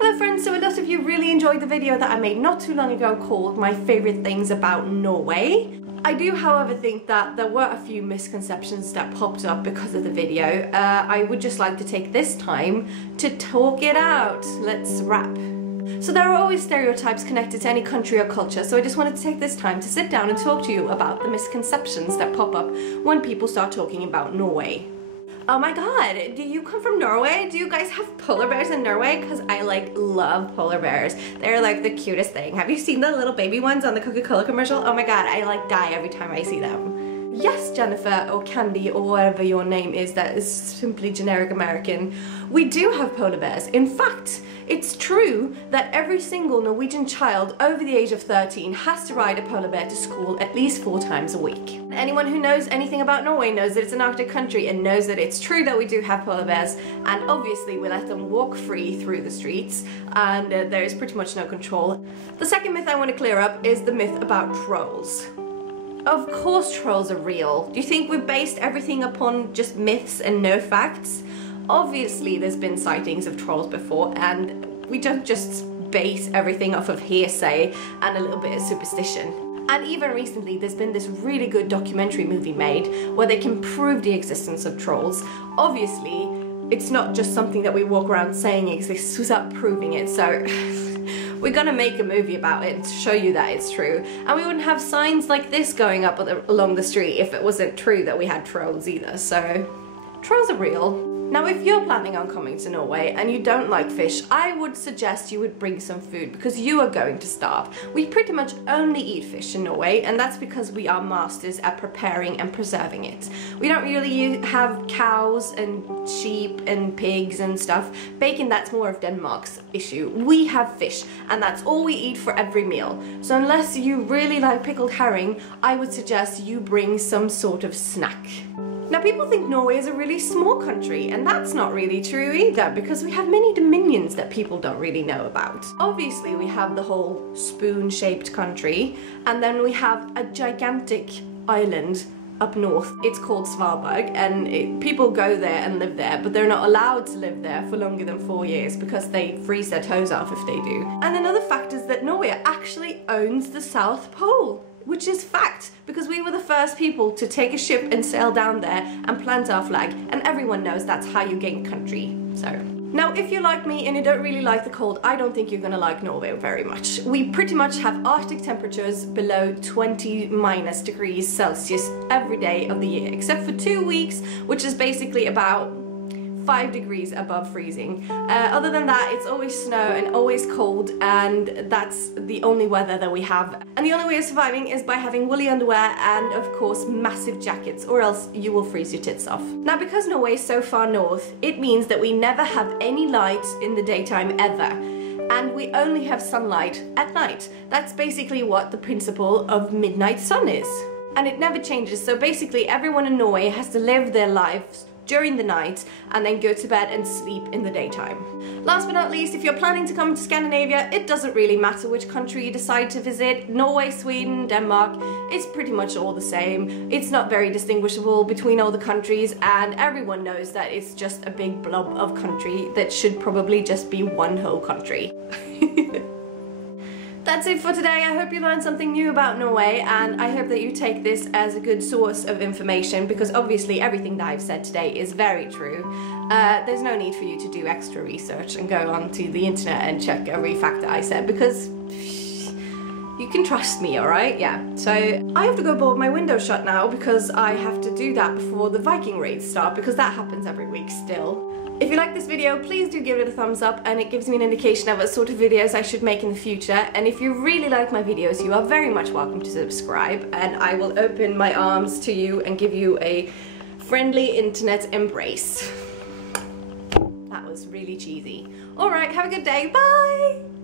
Hello friends, so a lot of you really enjoyed the video that I made not too long ago called My Favorite Things About Norway. I do, however, think that there were a few misconceptions that popped up because of the video. I would just like to take this time to talk it out. Let's wrap. So there are always stereotypes connected to any country or culture, so I just wanted to take this time to sit down and talk to you about the misconceptions that pop up when people start talking about Norway. Oh my god, do you come from Norway? Do you guys have polar bears in Norway? Because I love polar bears. They're like the cutest thing. Have you seen the little baby ones on the Coca-Cola commercial? Oh my god, I die every time I see them. Yes, Jennifer or Candy or whatever your name is that is simply generic American. We do have polar bears. In fact, it's true that every single Norwegian child over the age of 13 has to ride a polar bear to school at least 4 times a week. Anyone who knows anything about Norway knows that it's an Arctic country and knows that it's true that we do have polar bears, and obviously we let them walk free through the streets and there is pretty much no control. The second myth I want to clear up is the myth about trolls. Of course trolls are real. Do you think we've based everything upon just myths and no facts? Obviously there's been sightings of trolls before, and we don't just base everything off of hearsay and a little bit of superstition. And even recently there's been this really good documentary movie made where they can prove the existence of trolls. Obviously it's not just something that we walk around saying exists without proving it, so we're gonna make a movie about it to show you that it's true. And we wouldn't have signs like this going up along the street if it wasn't true that we had trolls either, so trolls are real. Now if you're planning on coming to Norway and you don't like fish, I would suggest you would bring some food because you are going to starve. We pretty much only eat fish in Norway, and that's because we are masters at preparing and preserving it. We don't really have cows and sheep and pigs and stuff. Bacon, that's more of Denmark's issue. We have fish, and that's all we eat for every meal. So unless you really like pickled herring, I would suggest you bring some sort of snack. Now people think Norway is a really small country, and that's not really true either because we have many dominions that people don't really know about. Obviously we have the whole spoon-shaped country, and then we have a gigantic island up north. It's called Svalbard, and people go there and live there, but they're not allowed to live there for longer than 4 years because they freeze their toes off if they do. And another fact is that Norway actually owns the South Pole, which is fact, because we were the first people to take a ship and sail down there and plant our flag, and everyone knows that's how you gain country. So now if you're like me and you don't really like the cold, I don't think you're gonna like Norway very much. We pretty much have Arctic temperatures below 20- degrees Celsius every day of the year, except for 2 weeks, which is basically about 5 degrees above freezing. Other than that, it's always snow and always cold, and that's the only weather that we have. And the only way of surviving is by having woolly underwear and, of course, massive jackets, or else you will freeze your tits off. Now, because Norway is so far north, it means that we never have any light in the daytime ever. And we only have sunlight at night. That's basically what the principle of midnight sun is. And it never changes, so basically everyone in Norway has to live their lives during the night and then go to bed and sleep in the daytime. Last but not least, if you're planning to come to Scandinavia, it doesn't really matter which country you decide to visit. Norway, Sweden, Denmark, it's pretty much all the same. It's not very distinguishable between all the countries, and everyone knows that it's just a big blob of country that should probably just be one whole country. That's it for today. I hope you learned something new about Norway, and I hope that you take this as a good source of information, because obviously everything that I've said today is very true. There's no need for you to do extra research and go onto the internet and check every fact that I said, because you can trust me, alright? Yeah. So I have to go board my window shut now because I have to do that before the Viking raids start, because that happens every week still. If you like this video, please do give it a thumbs up, and it gives me an indication of what sort of videos I should make in the future. And if you really like my videos, you are very much welcome to subscribe, and I will open my arms to you and give you a friendly internet embrace. That was really cheesy. Alright, have a good day, bye!